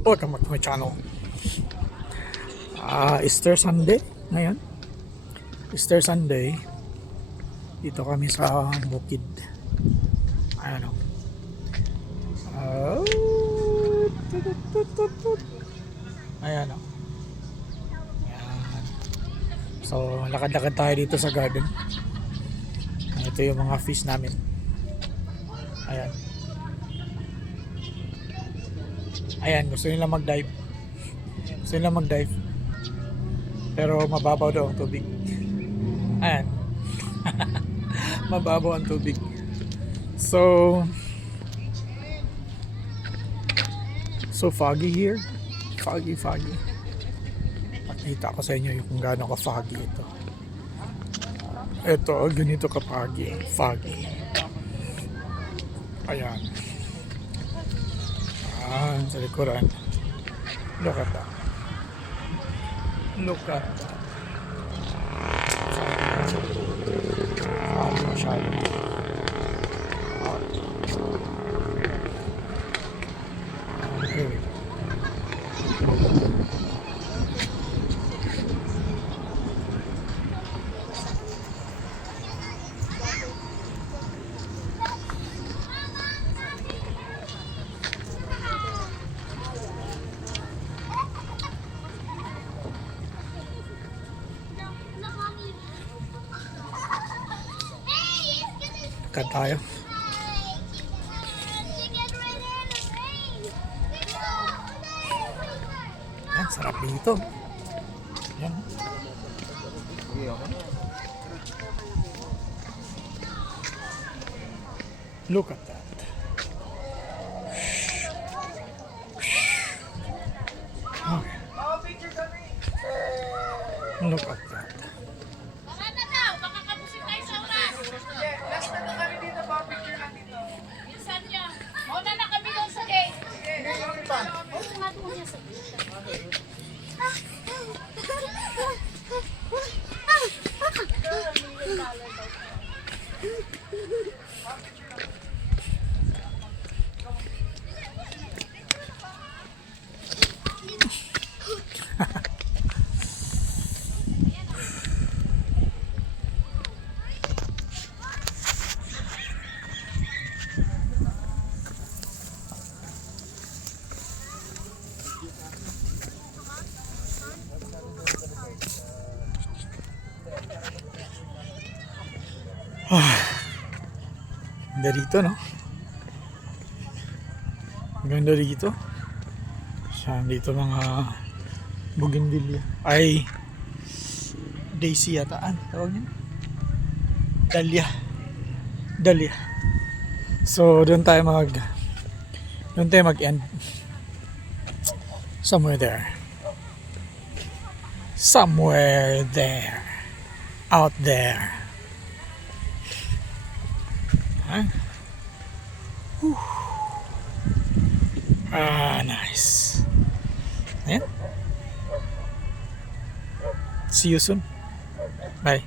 Welcome back to my channel. Easter Sunday ngayon. Easter Sunday. Dito kami sa bukid. Ayan o. Ayan o. Ayan. So, lakad-lakad tayo dito sa garden. Ito yung mga fish namin. Ayan. Ayan, gusto nila mag-dive. Gusto nila mag-dive. Pero mababaw daw ang tubig. Ayan. Mababaw ang tubig. So foggy here. Foggy. Pakita ko sa inyo yung kung gaano ka-foggy ito. Ito, ganito ka-foggy. Foggy. Ayan. Sa likuran. Look at that. Look at that. Masyado. Okay. Lakad tayo. Yan, sarap dito. Yan. Look at that. Okay. Look at that. Ganda dito, no? Ganda dito. Saan dito mga bougainvillea. Ay, daisy yata. Tawag niya? Dahlia. So, doon tayo mag-end. Somewhere there. Out there. Huh? Nice. Ayan. See you soon. Bye.